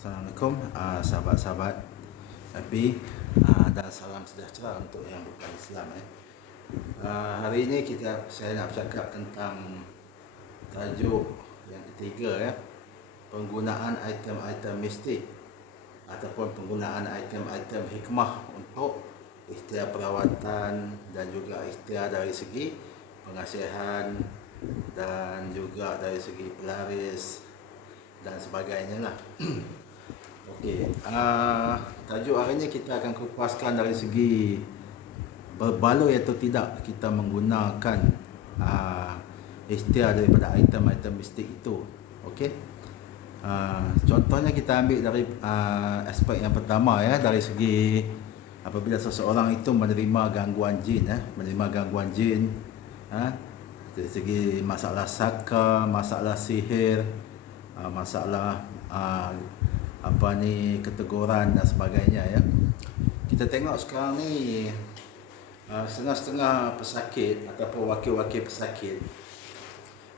Assalamualaikum sahabat-sahabat Nabi, dan salam sejahtera untuk yang bukan Islam. Hari ini saya nak bercakap tentang tajuk yang ketiga, penggunaan item-item mistik ataupun penggunaan item-item hikmah untuk ikhtiar perawatan dan juga ikhtiar dari segi pengasihan dan juga dari segi pelaris dan sebagainya lah. Okey, tajuk hari ini kita akan kupaskan dari segi berbaloi atau tidak kita menggunakan ikhtiar daripada item-item mistik itu. Okey, contohnya kita ambil dari aspek yang pertama, dari segi apabila seseorang itu menerima gangguan jin, dari segi masalah saka, masalah sihir, masalah keteguran dan sebagainya. Kita tengok sekarang ni setengah-setengah pesakit ataupun wakil-wakil pesakit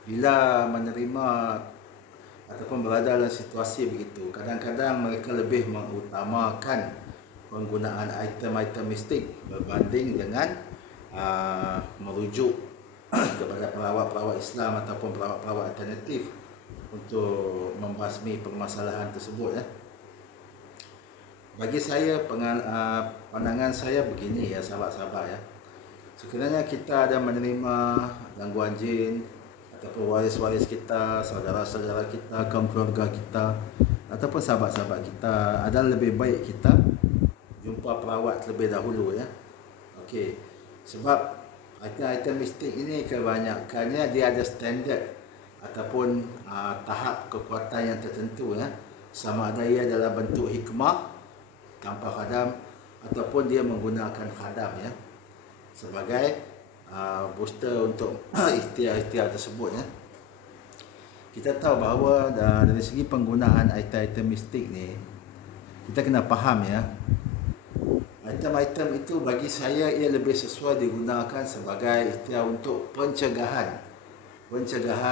bila menerima ataupun berada dalam situasi begitu, kadang-kadang mereka lebih mengutamakan penggunaan item-item mistik berbanding dengan merujuk kepada pelawat-pelawat Islam ataupun pelawat-pelawat alternatif untuk membasmi permasalahan tersebut. Bagi saya, pandangan saya begini, sahabat-sahabat. Sekiranya kita ada menerima gangguan jin ataupun waris-waris kita, saudara-saudara kita, kaum keluarga kita ataupun sahabat-sahabat kita, adalah lebih baik kita jumpa perawat terlebih dahulu. Okey, sebab item-item mistik ini kebanyakannya dia ada standard ataupun tahap kekuatan yang tertentu, sama ada ia dalam bentuk hikmah tanpa khadam ataupun dia menggunakan khadam sebagai booster untuk ikhtiar-ikhtiar tersebut. Kita tahu bahawa dari segi penggunaan item-item mistik ni, kita kena faham, item-item itu bagi saya ia lebih sesuai digunakan sebagai ikhtiar untuk pencegahan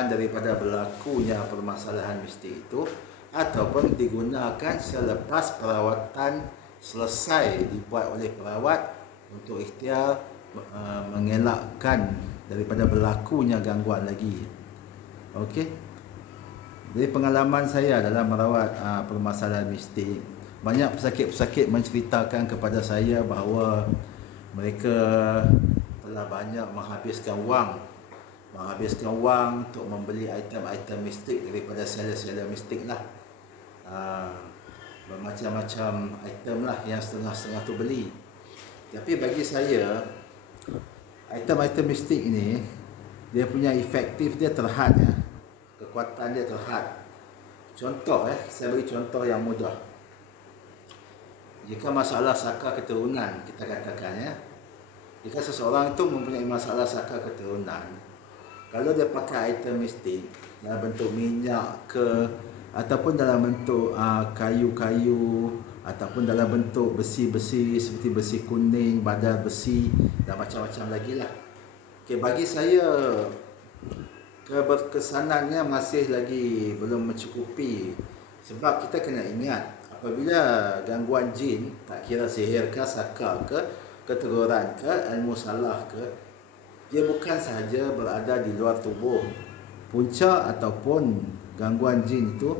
daripada berlakunya permasalahan mistik itu, ataupun digunakan selepas perawatan selesai dibuat oleh perawat untuk ikhtiar mengelakkan daripada berlakunya gangguan lagi. Okey, dari pengalaman saya dalam merawat permasalahan mistik, banyak pesakit-pesakit menceritakan kepada saya bahawa mereka telah banyak menghabiskan wang untuk membeli item-item mistik daripada seller-seller mistik lah. Bermacam-macam item lah yang setengah-setengah tu beli. Tapi bagi saya, item-item mistik ni dia punya efektif dia terhad, kekuatan dia terhad. Contoh, saya beri contoh yang mudah. Jika masalah saka keturunan, kita katakan, jika seseorang itu mempunyai masalah saka keturunan, kalau dia pakai item mistik dalam bentuk minyak ke, ataupun dalam bentuk kayu-kayu, ataupun dalam bentuk besi-besi seperti besi kuning, badar besi dan macam-macam lagi lah. Okay, bagi saya keberkesanannya masih lagi belum mencukupi. Sebab kita kena ingat, apabila gangguan jin, tak kira sihir ke, saka ke, keteguran ke, ilmu salah ke, dia bukan sahaja berada di luar tubuh. Punca ataupun gangguan jin itu,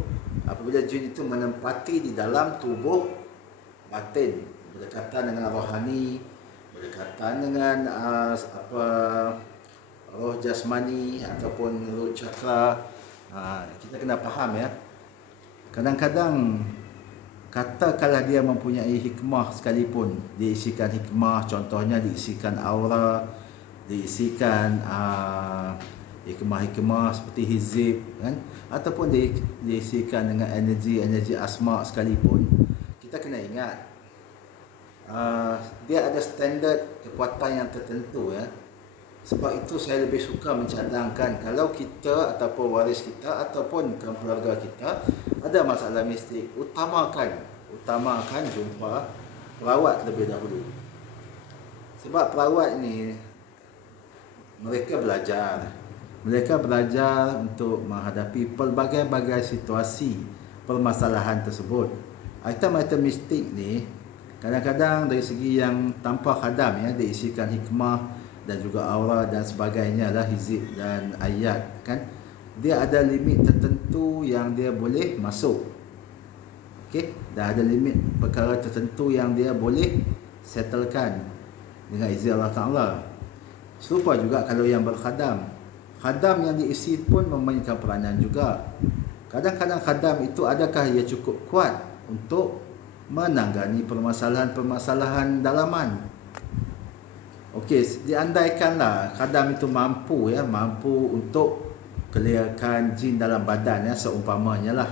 apabila jin itu menempati di dalam tubuh batin, berdekatan dengan rohani, berdekatan dengan roh jasmani ataupun roh cakra, kita kena faham, kadang-kadang katakanlah dia mempunyai hikmah sekalipun, diisikan hikmah, contohnya diisikan aura, diisikan hikmah-hikmah seperti hizib, ataupun diisikan dengan energi asma sekalipun, kita kena ingat dia ada standard kekuatan yang tertentu. Sebab itu saya lebih suka mencadangkan, kalau kita ataupun waris kita ataupun keluarga kita ada masalah mistik, utamakan jumpa perawat terlebih dahulu. Sebab perawat ni mereka belajar untuk menghadapi pelbagai-bagai situasi, permasalahan tersebut. Item-item mistik ni kadang-kadang dari segi yang tanpa khadam ya, diisikan hikmah dan juga aura dan sebagainya lah, hizib dan ayat kan. Dia ada limit tertentu yang dia boleh masuk. Okey, dah ada limit perkara tertentu yang dia boleh settlekan dengan izin Allah Ta'ala. Serupa juga kalau yang berkhadam. Khadam yang diisi pun memainkan peranan juga. Kadang-kadang khadam itu adakah ia cukup kuat untuk menangani permasalahan-permasalahan dalaman? Okey, diandaikanlah khadam itu mampu ya, mampu untuk clearkan jin dalam badan ya, seumpamanya lah.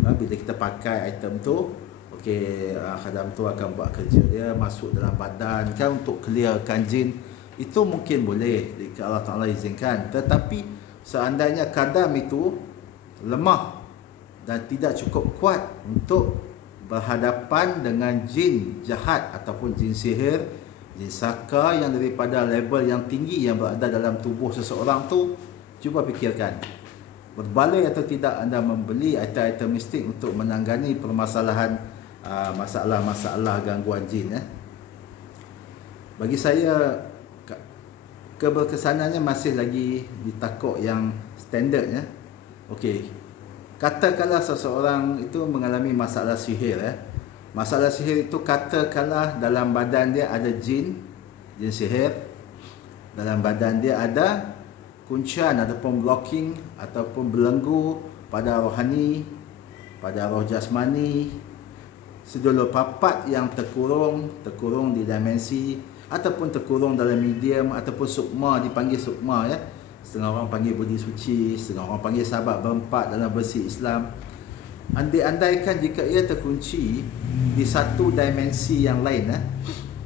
Bila kita pakai item tu, okey, khadam tu akan buat kerja dia masuk dalam badan kan untuk clearkan jin. Itu mungkin boleh jika Allah Ta'ala izinkan. Tetapi seandainya khadam itu lemah dan tidak cukup kuat untuk berhadapan dengan jin jahat ataupun jin sihir, jin saka yang daripada level yang tinggi yang berada dalam tubuh seseorang tu, cuba fikirkan, berbaloi atau tidak anda membeli item-item mistik untuk menangani permasalahan masalah-masalah gangguan jin ya. Bagi saya keberkesanannya masih lagi di takuk yang standard ya. Okey, katakanlah seseorang itu mengalami masalah sihir ya. Masalah sihir itu katakanlah dalam badan dia ada jin sihir. Dalam badan dia ada kuncian ataupun blocking ataupun belenggu pada rohani, pada roh jasmani, sedulur papat yang terkurung di dimensi ataupun terkurung dalam medium ataupun sukma, dipanggil sukma ya. Setengah orang panggil budi suci, setengah orang panggil sahabat berempat dalam versi Islam. Andai-andaikan jika ia terkunci di satu dimensi yang lain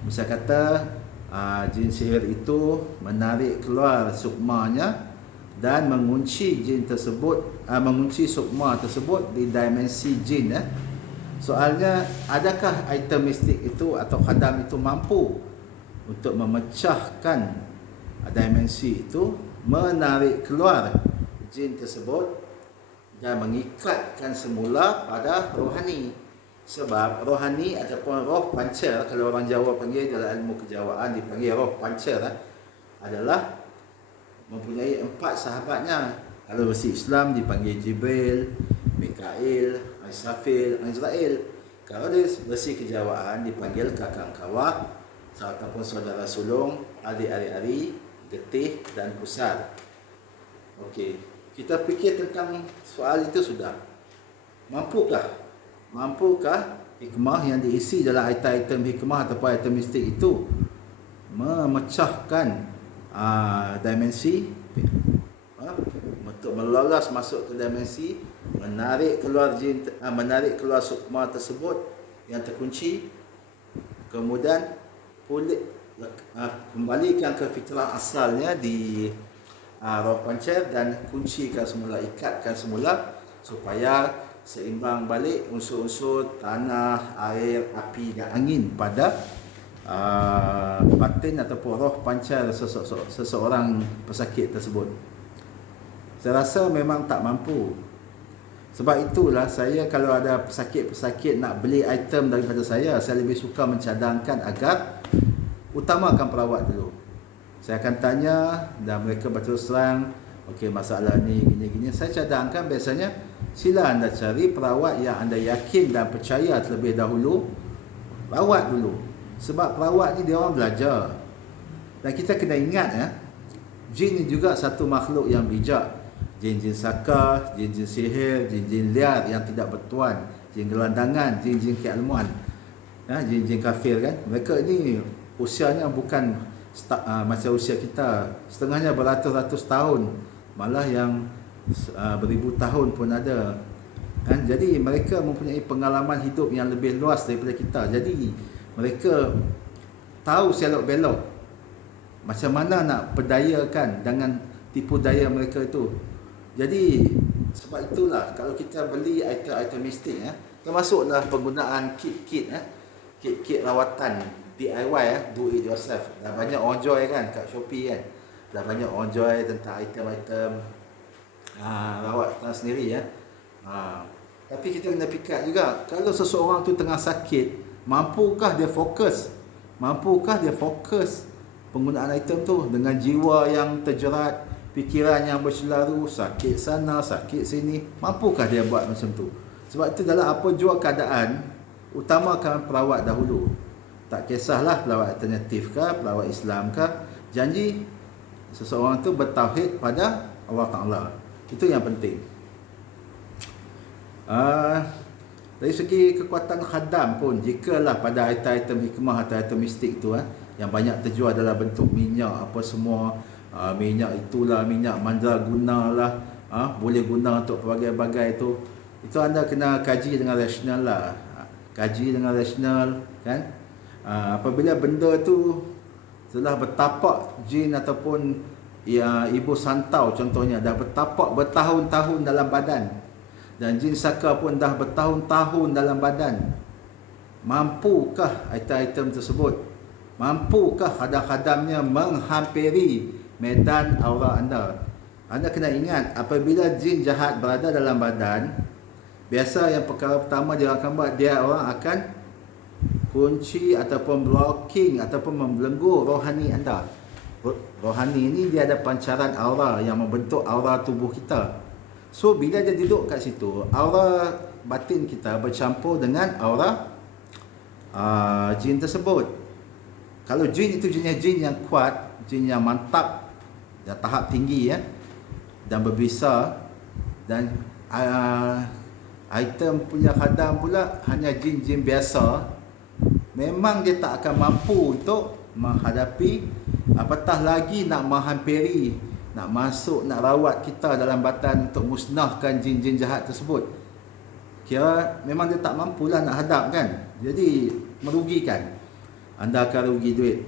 misal kata jin sihir itu menarik keluar sukmanya dan mengunci jin tersebut, mengunci sukma tersebut di dimensi jin ya. Soalnya, adakah item mistik itu atau khadam itu mampu untuk memecahkan dimensi itu, menarik keluar jin tersebut dan mengikatkan semula pada rohani? Sebab rohani ataupun roh panca, kalau orang Jawa panggil dalam ilmu kejawaan dipanggil roh panca adalah mempunyai 4 sahabatnya. Kalau versi Islam dipanggil Jibril, Mikail, Israfil, Azrail. Kalau dari versi kejawaan dipanggil kakang kawah ataupun saudara sulung, adik-adik, getih dan pusat. Okey, kita fikir tentang soal itu sudah. Mampukah hikmah yang diisi dalam item-item hikmah ataupun item mistik itu memecahkan dimensi, untuk melolos masuk ke dimensi, menarik keluar jin, menarik keluar sukma tersebut yang terkunci, kemudian kembalikan ke fitrah asalnya di roh panca dan kuncikan semula, ikatkan semula supaya seimbang balik unsur-unsur tanah, air, api dan angin pada batin ataupun roh panca seseorang pesakit tersebut. Saya rasa memang tak mampu. Sebab itulah saya kalau ada pesakit-pesakit nak beli item daripada saya lebih suka mencadangkan agar utamakan perawat dulu. Saya akan tanya dan mereka berterus terang, okey, masalah ni gini-gini. Saya cadangkan biasanya sila anda cari perawat yang anda yakin dan percaya terlebih dahulu. Rawat dulu. Sebab perawat ni dia orang belajar. Dan kita kena ingat jin ni juga satu makhluk yang bijak. Jin-jin saka, jin-jin sihir, jin-jin liar yang tidak bertuan, jin gelandangan, jin-jin keilmuan, jin-jin kafir kan. Mereka ni usianya bukan macam usia kita. Setengahnya beratus-ratus tahun, malah yang beribu tahun pun ada kan. Jadi mereka mempunyai pengalaman hidup yang lebih luas daripada kita. Jadi mereka tahu selok belok macam mana nak perdayakan dengan tipu daya mereka itu. Jadi sebab itulah kalau kita beli item-item mistik termasuklah penggunaan kit-kit rawatan DIY do it yourself. Dah banyak orang jual kan kat Shopee kan. Dah banyak orang jual tentang item-item rawatan sendiri Tapi kita kena fikir juga, kalau seseorang tu tengah sakit, mampukah dia fokus? Mampukah dia fokus penggunaan item tu dengan jiwa yang terjerat, fikiran yang berselaru, sakit sana, sakit sini? Mampukah dia buat macam tu? Sebab itu dalam apa jua keadaan, utamakan perawat dahulu. Tak kisahlah perawat alternatif ke, perawat Islam ke, janji seseorang tu bertauhid pada Allah Ta'ala. Itu yang penting. Dari segi kekuatan khadam pun, jikalah pada item-item hikmah atau item mistik tu yang banyak terjual dalam bentuk minyak apa semua, minyak itulah, minyak mandraguna lah, boleh guna untuk pelbagai-bagai tu, itu anda kena kaji dengan rasional lah. Kaji dengan rasional kan. Apabila benda tu telah bertapak jin ataupun ibu santau contohnya dah bertapak bertahun-tahun dalam badan, dan jin saka pun dah bertahun-tahun dalam badan, mampukah item-item tersebut, mampukah khadam-khadamnya menghampiri medan aura anda? Anda kena ingat, apabila jin jahat berada dalam badan, biasa yang perkara pertama dia akan buat, dia orang akan kunci ataupun blocking ataupun membelenggu rohani anda. Rohani ni dia ada pancaran aura yang membentuk aura tubuh kita. So bila dia duduk kat situ, aura batin kita bercampur dengan aura jin tersebut. Kalau jin itu jenis jin yang kuat, jin yang mantap dan tahap tinggi dan berbisa, dan item punya khadam pula hanya jin-jin biasa, memang dia tak akan mampu untuk menghadapi, apatah lagi nak menghampiri, nak masuk, nak rawat kita dalam badan untuk musnahkan jin-jin jahat tersebut. Kira memang dia tak mampulah nak hadap kan. Jadi merugikan. Anda akan rugi duit.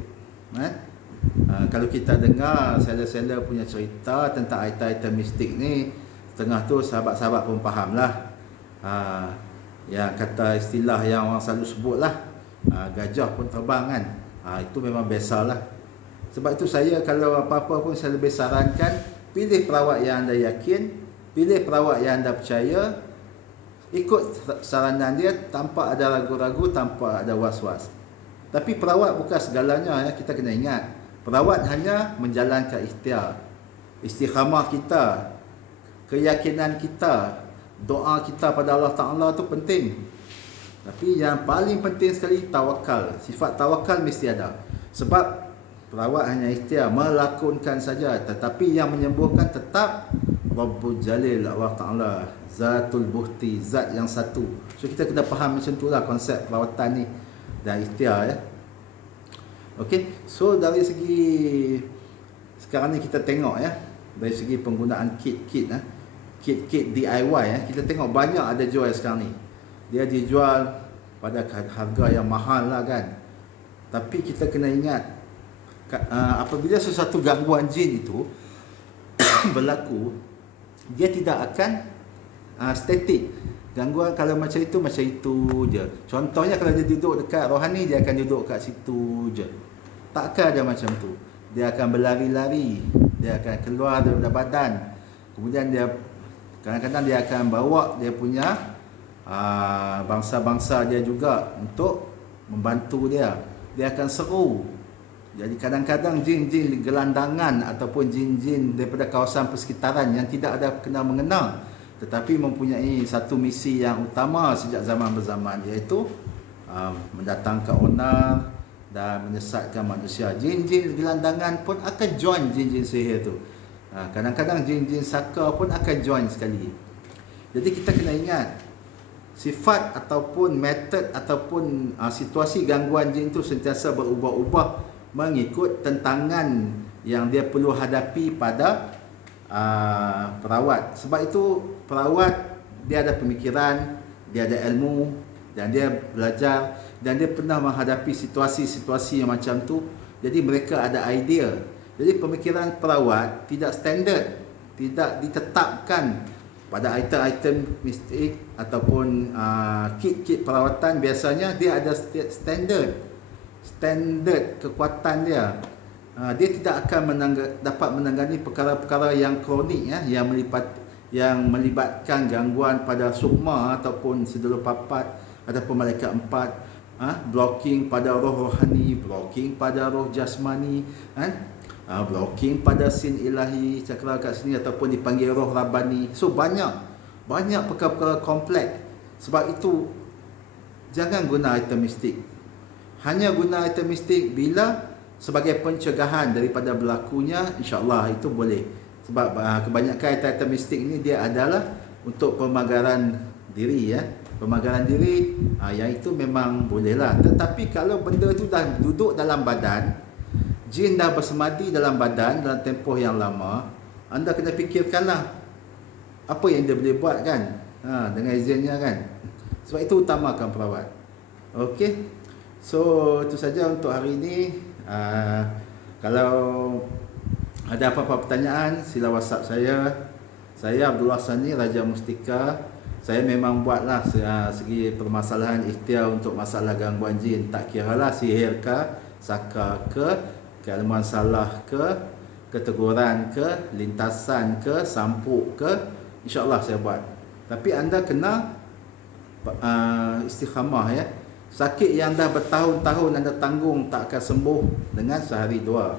Kalau kita dengar seller-seller punya cerita tentang item-item mistik ni, setengah tu sahabat-sahabat pun faham lah. Yang kata istilah yang orang selalu sebut lah, gajah pun terbang kan. Itu memang biasalah. Sebab itu saya kalau apa-apa pun saya lebih sarankan, pilih perawat yang anda yakin, pilih perawat yang anda percaya, ikut saranan dia tanpa ada ragu-ragu, tanpa ada was-was. Tapi perawat bukan segalanya kita kena ingat. Perawat hanya menjalankan ikhtiar, istikhamah kita, keyakinan kita, doa kita pada Allah Ta'ala tu penting. Tapi yang paling penting sekali tawakal. Sifat tawakal mesti ada. Sebab perawat hanya ikhtiar, melakonkan saja, tetapi yang menyembuhkan tetap Rabbul Jalil, Allah Ta'ala, Zatul Buhti, zat yang satu. So kita kena faham macam itulah konsep perawatan ni dan ikhtiar Okey, so dari segi sekarang ni kita tengok dari segi penggunaan kit-kit kit-kit DIY kita tengok banyak ada jual sekarang ni. Dia dijual pada harga yang mahal lah kan. Tapi kita kena ingat, apabila sesuatu gangguan jin itu berlaku, dia tidak akan statik. Gangguan kalau macam itu je. Contohnya kalau dia duduk dekat rohani, dia akan duduk kat situ je. Takkan ada macam tu. Dia akan berlari-lari, dia akan keluar daripada badan. Kemudian dia kadang-kadang dia akan bawa dia punya bangsa-bangsa dia juga untuk membantu dia. Dia akan seru. Jadi kadang-kadang jin-jin gelandangan ataupun jin-jin daripada kawasan persekitaran yang tidak ada kena mengena, tetapi mempunyai satu misi yang utama sejak zaman berzaman, iaitu mendatangkan onar dan menyesatkan manusia. Jin-jin gelandangan pun akan join jin-jin sihir tu. Kadang-kadang jin-jin saka pun akan join sekali. Jadi kita kena ingat, sifat ataupun metod ataupun situasi gangguan jin tu sentiasa berubah-ubah mengikut tentangan yang dia perlu hadapi pada perawat. Sebab itu perawat dia ada pemikiran, dia ada ilmu, dan dia belajar, dan dia pernah menghadapi situasi-situasi yang macam tu. Jadi mereka ada idea. Jadi pemikiran perawat tidak standard, tidak ditetapkan pada item-item mistik ataupun kit-kit perawatan. Biasanya dia ada standard kekuatan dia. Dia tidak akan dapat menangani perkara-perkara yang kronik yang yang melibatkan gangguan pada sukma ataupun sedulur papat ataupun malaikat empat, blocking pada roh rohani, blocking pada roh jasmani, blocking pada sin ilahi cakra kat sini ataupun dipanggil roh rabani. So banyak perkara-perkara kompleks. Sebab itu jangan guna item mistik. Hanya guna item mistik bila sebagai pencegahan daripada berlakunya, insya-Allah itu boleh. Sebab kebanyakan item mistik ni dia adalah untuk pemagaran diri ya. Pemagaran diri yang itu memang bolehlah. Tetapi kalau benda tu dah duduk dalam badan, jin dah bersemadi dalam badan dalam tempoh yang lama, anda kena fikirkanlah apa yang dia boleh buat kan. Dengan izinnya kan. Sebab itu utamakan perawat. Okey. So itu saja untuk hari ini. Kalau ada apa-apa pertanyaan, sila WhatsApp saya. Saya Abdullah Sani, Raja Mustika. Saya memang buatlah segi permasalahan ikhtiar untuk masalah gangguan jin. Tak kiralah sihir ke, saka ke, keilmuan salah ke, keteguran ke, lintasan ke, sampuk ke, insya-Allah saya buat. Tapi anda kena istiqamah ya. Sakit yang dah bertahun-tahun anda tanggung tak akan sembuh dengan sehari dua.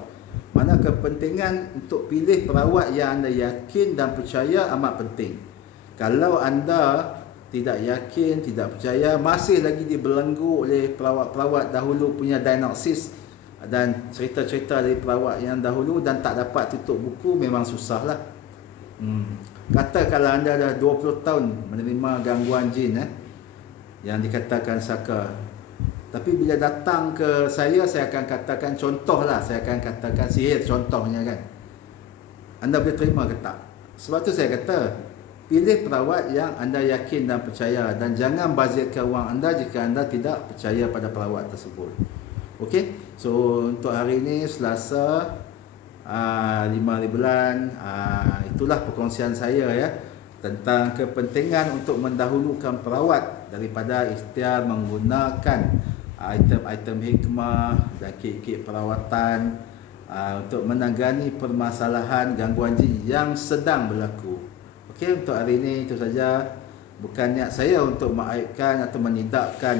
Mana kepentingan untuk pilih perawat yang anda yakin dan percaya amat penting. Kalau anda tidak yakin, tidak percaya, masih lagi dibelenggu oleh perawat-perawat dahulu punya diagnosis dan cerita-cerita dari perawat yang dahulu dan tak dapat tutup buku, memang susahlah. Kata kalau anda dah 20 tahun menerima gangguan jin yang dikatakan saka, tapi bila datang ke saya akan katakan contohlah, saya akan katakan sihir contohnya kan, anda boleh terima ke tak? Sebab tu saya kata pilih perawat yang anda yakin dan percaya, dan jangan bazirkan wang anda jika anda tidak percaya pada perawat tersebut. Okey, so untuk hari ini Selasa 5 bulan, itulah perkongsian saya ya tentang kepentingan untuk mendahulukan perawat daripada ikhtiar menggunakan item-item hikmah dan kit-kit perawatan untuk menangani permasalahan gangguan jin yang sedang berlaku. Okey, untuk hari ini itu saja. Bukan niat saya untuk mengaibkan atau menidakkan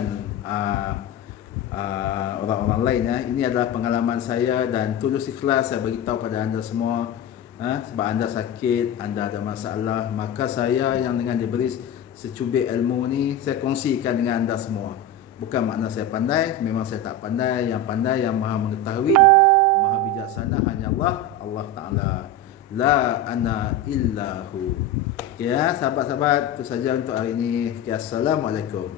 orang-orang lain ya. Ini adalah pengalaman saya dan tulus ikhlas saya beritahu pada anda semua. Sebab anda sakit, anda ada masalah, maka saya yang dengan diberi secubit ilmu ni saya kongsikan dengan anda semua. Bukan makna saya pandai, memang saya tak pandai. Yang pandai, yang maha mengetahui, maha bijaksana hanya Allah Ta'ala. La ana illahu. Okay, sahabat-sahabat, itu saja untuk hari ini. Okay, Assalamualaikum.